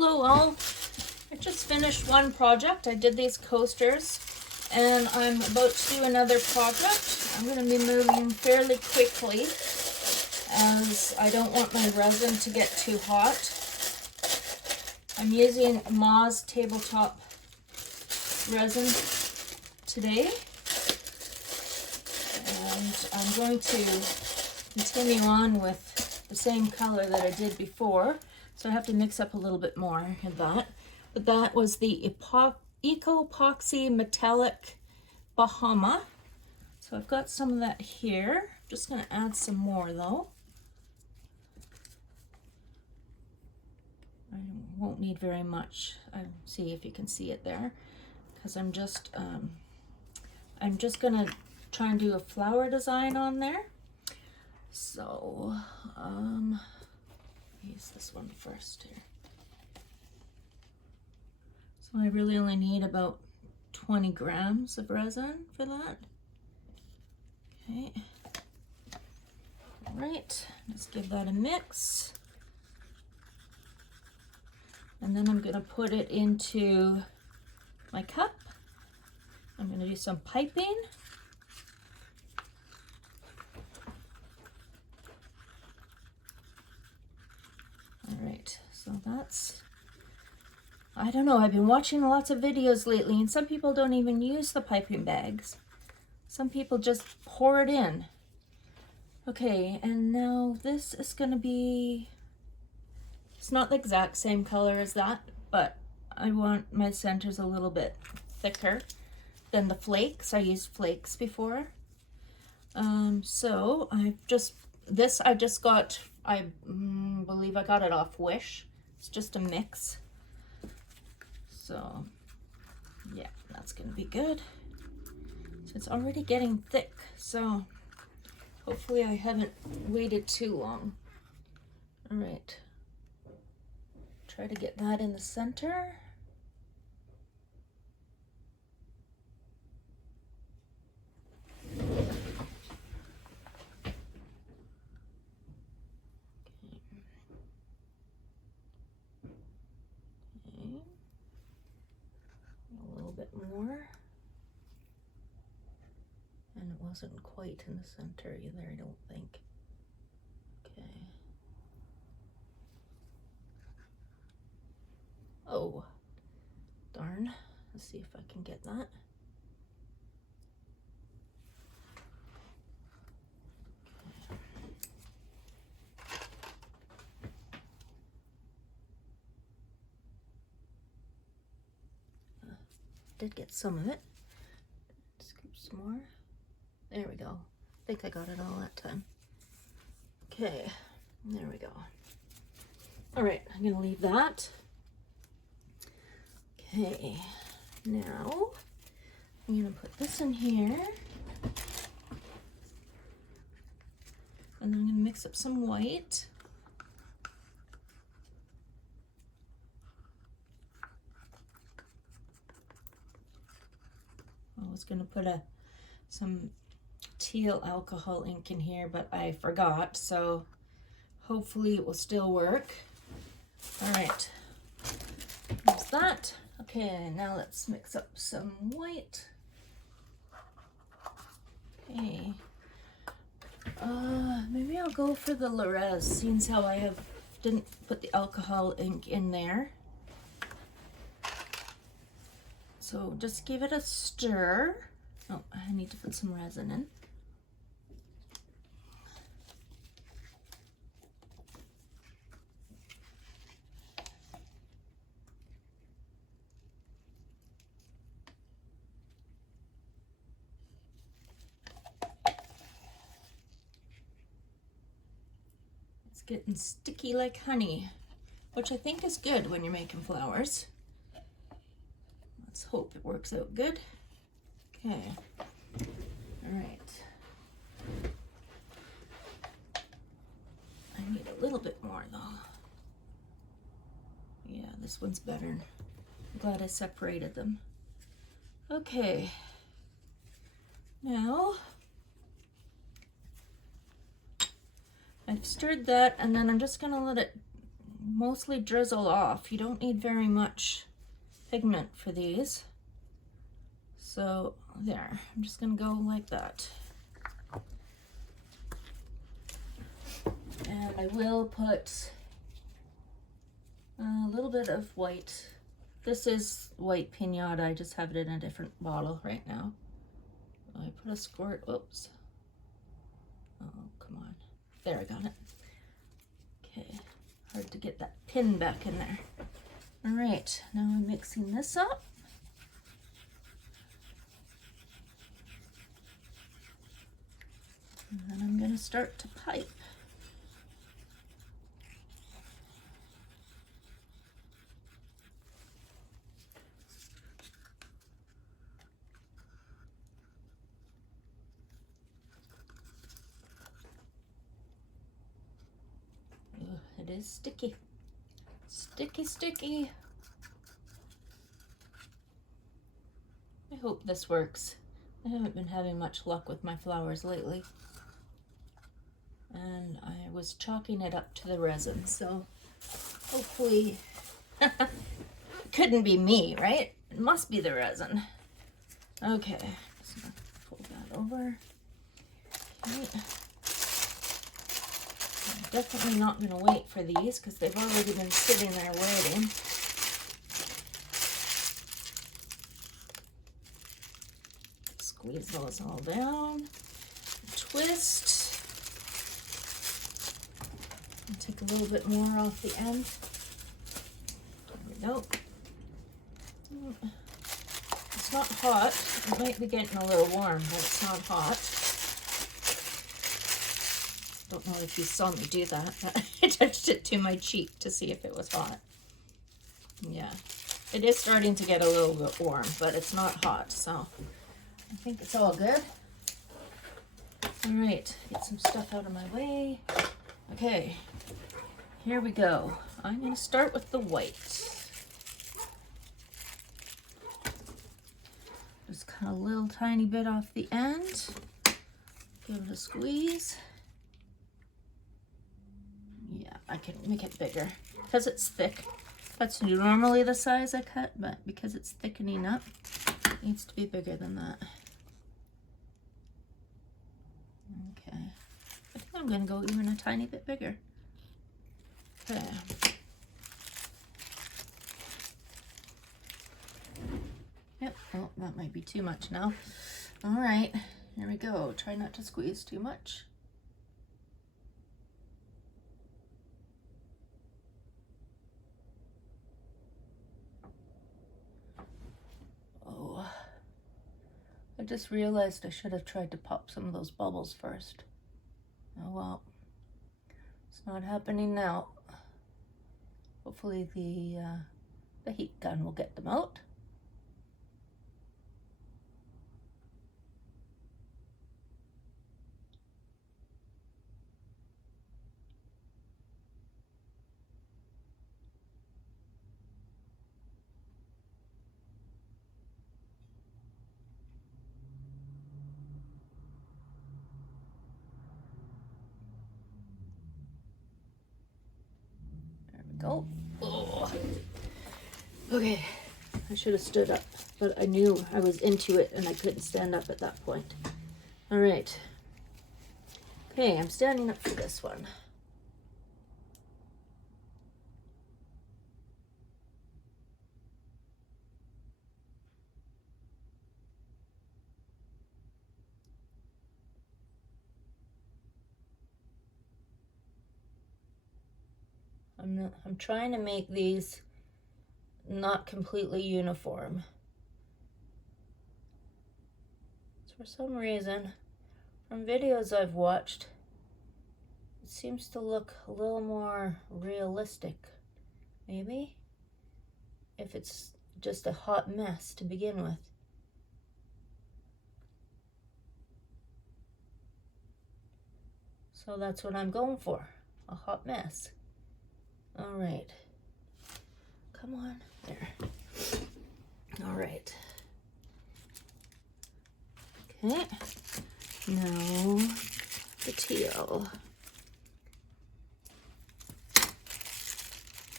Hello all. I just finished one project. I did these coasters and I'm about to do another project. I'm going to be moving fairly quickly as I don't want my resin to get too hot. I'm using Ma's Tabletop resin today, and I'm going to continue on with the same color that I did before, so I have to mix up a little bit more in that. But that was the Ecopoxy metallic Bahama. So I've got some of that here. I'm just going to add some more though. I won't need very much. I'll see if you can see it there, because I'm just gonna try and do a flower design on there. So use this one first here. So I really only need about 20 grams of resin for that. Okay. All right, let's give that a mix. And then I'm gonna put it into my cup. I'm gonna do some piping. All right, so that's, I don't know, I've been watching lots of videos lately and some people don't even use the piping bags. Some people just pour it in. Okay, and now this is gonna be, it's not the exact same color as that, but I want my centers a little bit thicker than the flakes. I used flakes before. So I just got, I believe I got it off Wish. It's just a mix. So yeah, that's gonna be good. So it's already getting thick, so hopefully I haven't waited too long. All right. Try to get that in the center. Okay. A little bit more. And it wasn't quite in the center either, I don't think. Okay. Oh, darn. Let's see if I can get that. Did get some of it. Scoop some more. There we go. I think I got it all that time. Okay, there we go. All right, I'm gonna leave that. Okay, now I'm gonna put this in here. And then I'm gonna mix up some white. I was gonna put some teal alcohol ink in here, but I forgot, so hopefully it will still work. All right, there's that. Okay, now let's mix up some white. Okay, maybe I'll go for the Rez, seeing how I didn't put the alcohol ink in there. So just give it a stir. Oh, I need to put some resin in. It's getting sticky like honey, which I think is good when you're making flowers. Let's hope it works out good. Okay, all right. I need a little bit more though. Yeah, this one's better. I'm glad I separated them. Okay, now I've stirred that, and then I'm just gonna let it mostly drizzle off. You don't need very much pigment for these. So there, I'm just gonna go like that. And I will put a little bit of white. This is white Pinata, I just have it in a different bottle right now. I put a squirt, oops. Oh, come on. There, I got it. Okay, hard to get that pin back in there. All right, now I'm mixing this up. And then I'm gonna start to pipe. It is sticky. Sticky, sticky. I hope this works. I haven't been having much luck with my flowers lately. And I was chalking it up to the resin, so hopefully it couldn't be me, right? It must be the resin. Okay, just gonna pull that over. Okay. I'm definitely not going to wait for these because they've already been sitting there waiting. Squeeze those all down. Twist. And take a little bit more off the end. There we go. It's not hot. It might be getting a little warm, but it's not hot. Don't know if you saw me do that, but I touched it to my cheek to see if it was hot. Yeah, it is starting to get a little bit warm, but it's not hot, so I think it's all good. All right, get some stuff out of my way. Okay, here we go. I'm going to start with the white. Just cut a little tiny bit off the end. Give it a squeeze. Yeah, I can make it bigger because it's thick. That's normally the size I cut, but because it's thickening up, it needs to be bigger than that. Okay, I think I'm going to go even a tiny bit bigger. Okay. Yep, oh, that might be too much now. All right, here we go. Try not to squeeze too much. I just realized I should have tried to pop some of those bubbles first. Oh well, it's not happening now. Hopefully the heat gun will get them out. Go. Oh. Okay, I should have stood up, but I knew I was into it and I couldn't stand up at that point. All right. Okay, I'm standing up for this one. I'm trying to make these not completely uniform. For some reason, from videos I've watched, it seems to look a little more realistic. Maybe? If it's just a hot mess to begin with. So that's what I'm going for, a hot mess. All right, come on, there. All right. Okay, now the teal.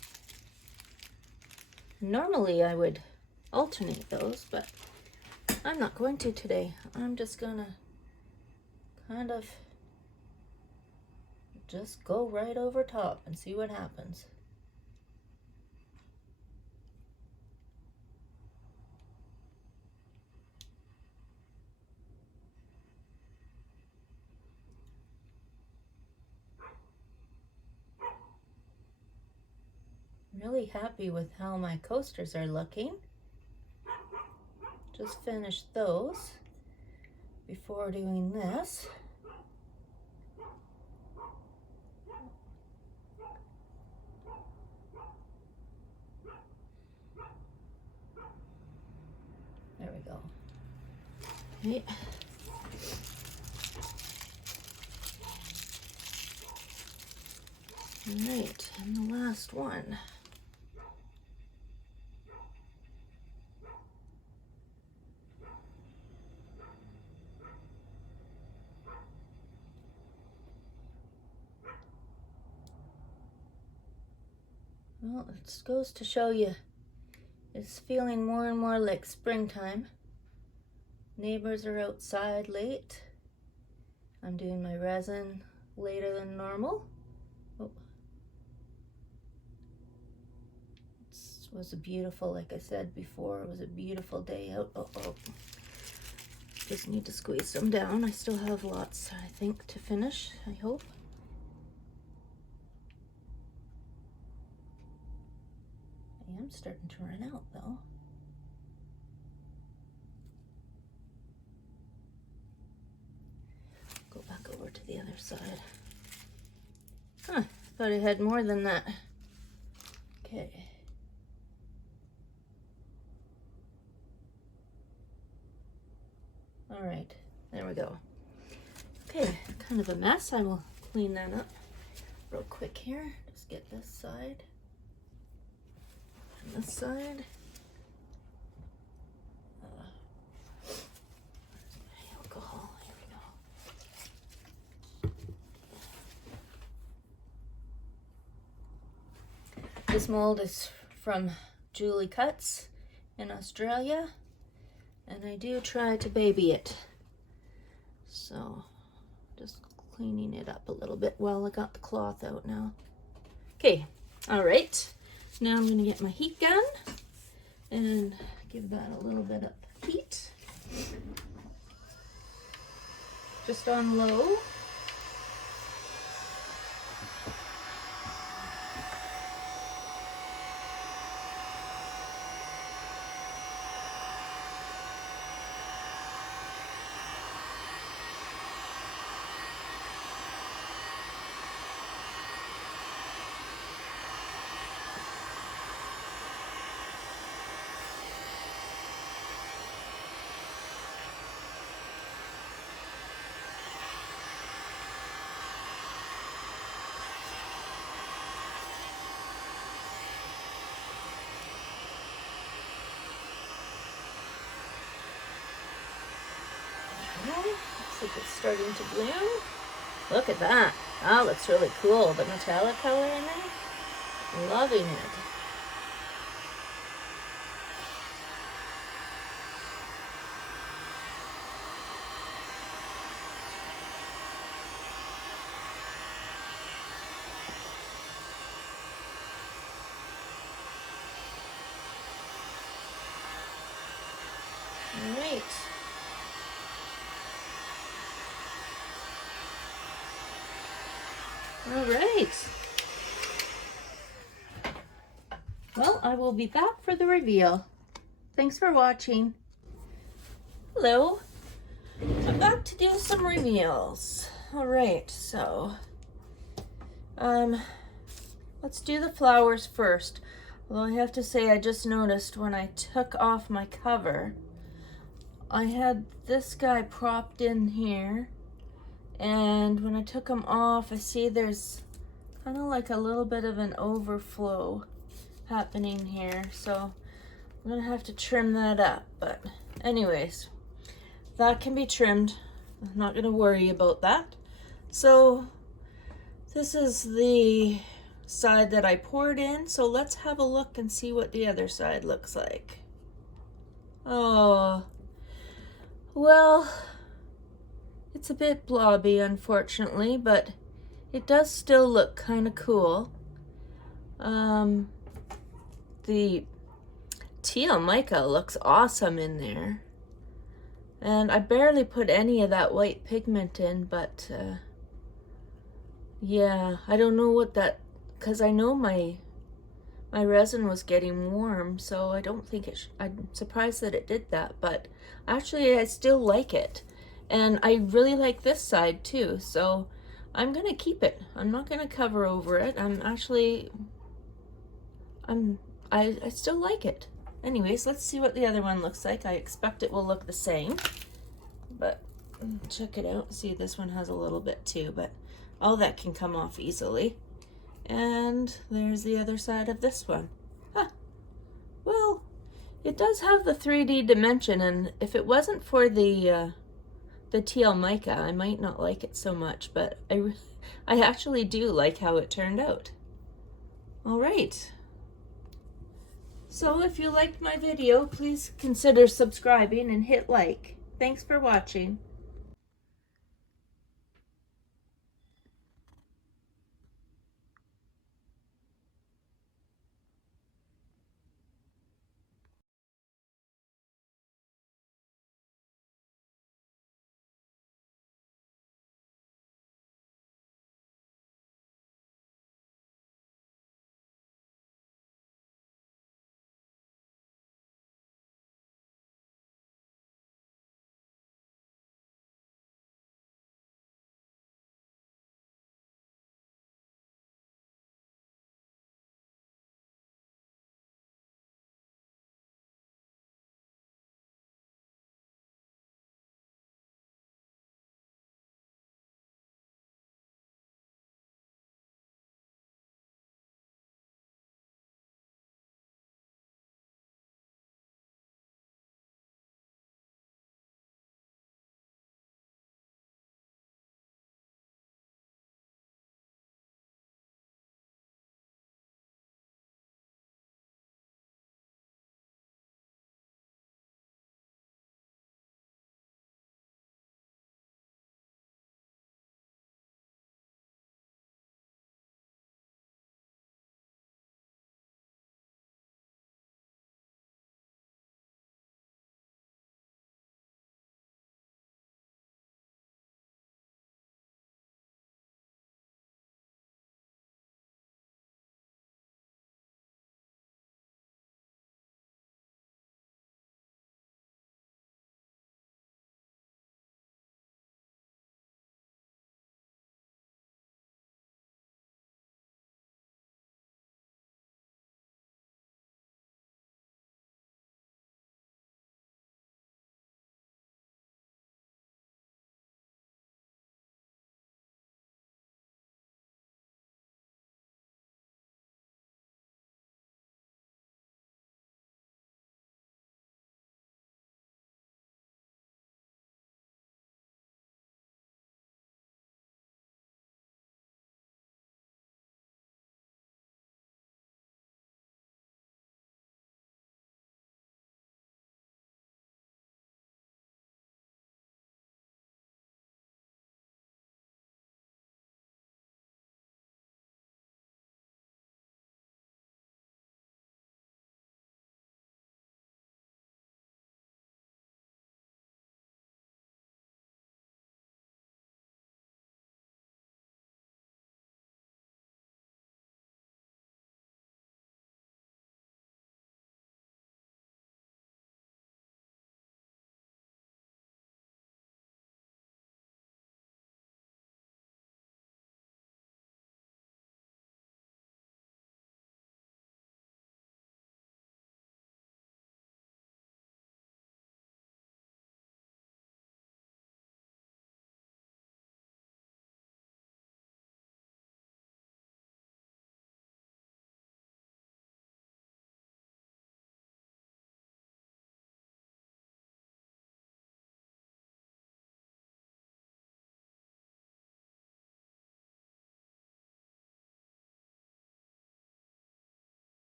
Normally I would alternate those, but I'm not going to today. I'm just gonna kind of just go right over top and see what happens. Really happy with how my coasters are looking. Just finished those before doing this. There we go. Okay. All right, and the last one. Well, it goes to show you it's feeling more and more like springtime. Neighbors are outside late. I'm doing my resin later than normal. Oh. It was a beautiful, like I said before, it was a beautiful day out. Oh. Just need to squeeze them down. I still have lots, I think, to finish, I hope. I am starting to run out though. Go back over to the other side. Huh, thought I had more than that. Okay. All right, there we go. Okay, kind of a mess. I will clean that up real quick here. Just get this side and this side. Where's my alcohol? Here we go. This mold is from Julie Cuts in Australia, and I do try to baby it. So just cleaning it up a little bit while I got the cloth out now. Okay, all right. Now I'm gonna get my heat gun and give that a little bit of heat. Just on low. Looks like it's starting to bloom. Look at that. That looks really cool. The metallic color in there. Loving it. All right. All right. Well, I will be back for the reveal. Thanks for watching. Hello. I'm back to do some reveals. All right, so let's do the flowers first. Although I have to say, I just noticed when I took off my cover, I had this guy propped in here. And when I took them off, I see there's kind of like a little bit of an overflow happening here. So I'm gonna have to trim that up. But anyways, that can be trimmed. I'm not gonna worry about that. So this is the side that I poured in, so let's have a look and see what the other side looks like. Oh, well, it's a bit blobby, unfortunately, but it does still look kind of cool. The teal mica looks awesome in there. And I barely put any of that white pigment in, but yeah, I don't know what that, because I know my resin was getting warm, so I don't think it I'm surprised that it did that, but actually I still like it. And I really like this side too, so I'm gonna keep it. I'm not gonna cover over it. I still like it. Anyways, let's see what the other one looks like. I expect it will look the same, but check it out. See, this one has a little bit too, but all that can come off easily. And there's the other side of this one. Huh. Well, it does have the 3D dimension, and if it wasn't for the teal mica, I might not like it so much, but I actually do like how it turned out. All right. So if you liked my video, please consider subscribing and hit like. Thanks for watching.